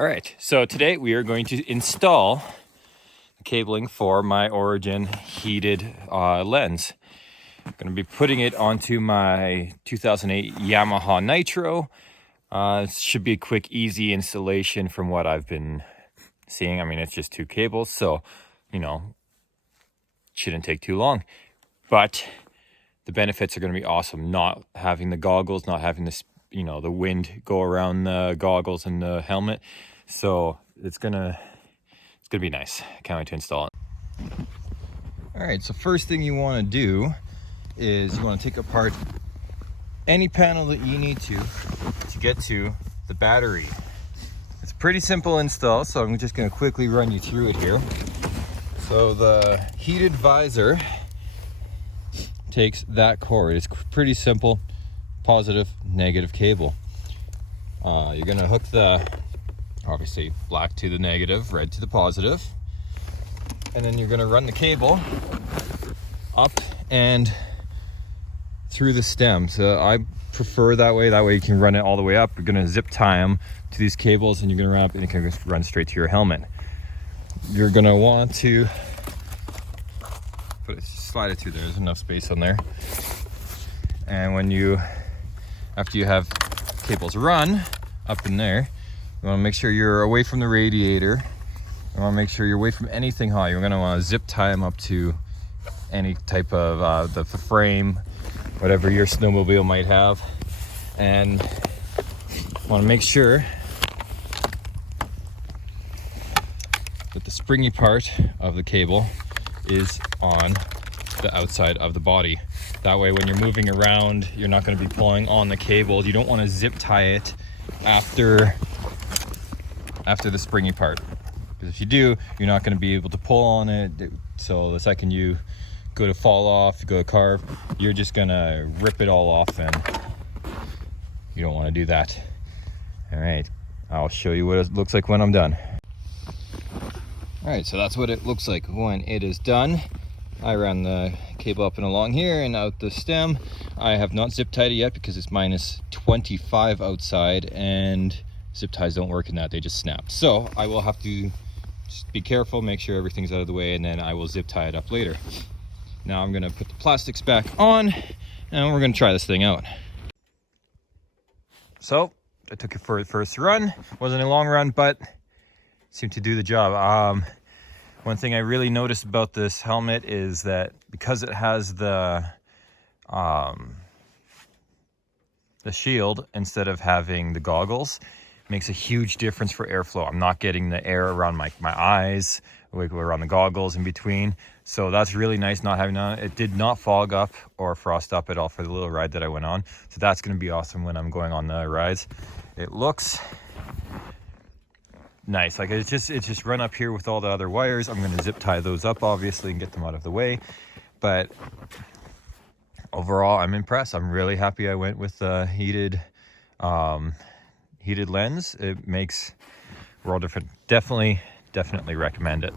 All right, so today we are going to install cabling for my Origin heated lens. I'm going to be putting it onto my 2008 Yamaha Nytro. It should be a quick, easy installation from what I've been seeing. I mean, it's just two cables, so, shouldn't take too long. But the benefits are going to be awesome. Not having the goggles, not having this, the wind go around the goggles and the helmet. So it's gonna be nice. I can't wait to install it. All right, so first thing you want to do is you want to take apart any panel that you need to get to the battery. It's a pretty simple install, so I'm just going to quickly run you through it here. So the heated visor takes that cord. It's pretty simple, positive, negative cable. You're going to hook the, obviously, black to the negative, red to the positive, and then you're going to run the cable up and through the stem. So I prefer that way you can run it all the way up. You're going to zip tie them to these cables, and you're going to run up and it can run straight to your helmet. You're going to want to slide it through there. There's enough space on there. And after you have cables run up in there, you want to make sure you're away from the radiator. You want to make sure you're away from anything hot. You're going to want to zip tie them up to any type of the frame, whatever your snowmobile might have. And want to make sure that the springy part of the cable is on the outside of the body. That way when you're moving around, you're not going to be pulling on the cable. You don't want to zip tie it after the springy part, because if you do, you're not going to be able to pull on it. So the second you go to fall off, go to carve, you're just going to rip it all off, and you don't want to do that. All right, I'll show you what it looks like when I'm done. All right, so that's what it looks like when it is done. I ran the cable up and along here and out the stem. I have not zip tied it yet because it's minus 25 outside and zip ties don't work in that, they just snap. So I will have to just be careful, make sure everything's out of the way, and then I will zip tie it up later. Now I'm gonna put the plastics back on and we're gonna try this thing out. So I took it for the first run. Wasn't a long run, but seemed to do the job. One thing I really noticed about this helmet is that because it has the shield instead of having the goggles, makes a huge difference for airflow. I'm not getting the air around my eyes, like around the goggles in between. So that's really nice not having that. It did not fog up or frost up at all for the little ride that I went on. So that's going to be awesome when I'm going on the rides. It looks nice. Like it's just run up here with all the other wires. I'm going to zip tie those up obviously and get them out of the way. But overall, I'm impressed. I'm really happy I went with the heated lens. It makes a world different. Definitely recommend it.